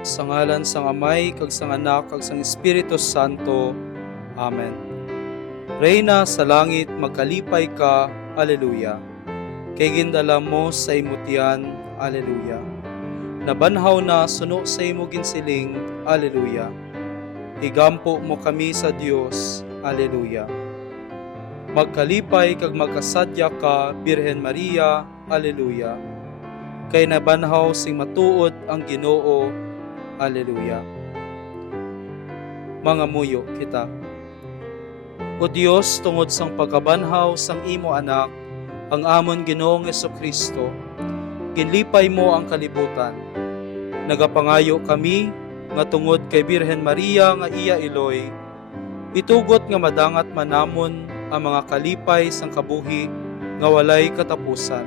Sa ngalan sang Amay, kag sang Anak, kag sang Espiritu Santo. Amen. Reyna sa langit, magkalipay ka. Alleluia. Kay gindala mo sa imutian. Alleluia. Nabanhaw na suno sa imo ginsiling. Alleluia. Igampo mo kami sa Dios. Alleluia. Magkalipay kag magkasadya ka, Birhen Maria. Alleluia. Kay nabanhaw sing matuod ang Ginoo. Alleluia. Mga muyo kita. O Dios, tungod sang pagkabanhaw sang imo anak, ang amon Ginoong Jesucristo, ginlipay mo ang kalibutan. Nagapangayo kami nga tungod kay Birhen Maria nga iya iloy, itugot nga madangat manamon ang mga kalipay sang kabuhi nga walay katapusan.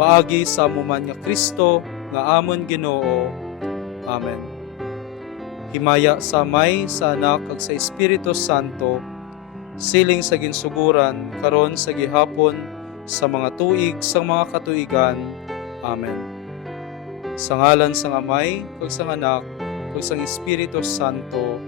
Paagi sa amuman nga Kristo nga amon Ginoo. Amen. Himaya sa Amay, sa Anak, kag sa Espiritu Santo, siling sa ginsuguran, karon sa gihapon, sa mga tuig, sa mga katuigan. Amen. Sa ngalan sang Amay, kag sang Anak, kag sang Espiritu Santo.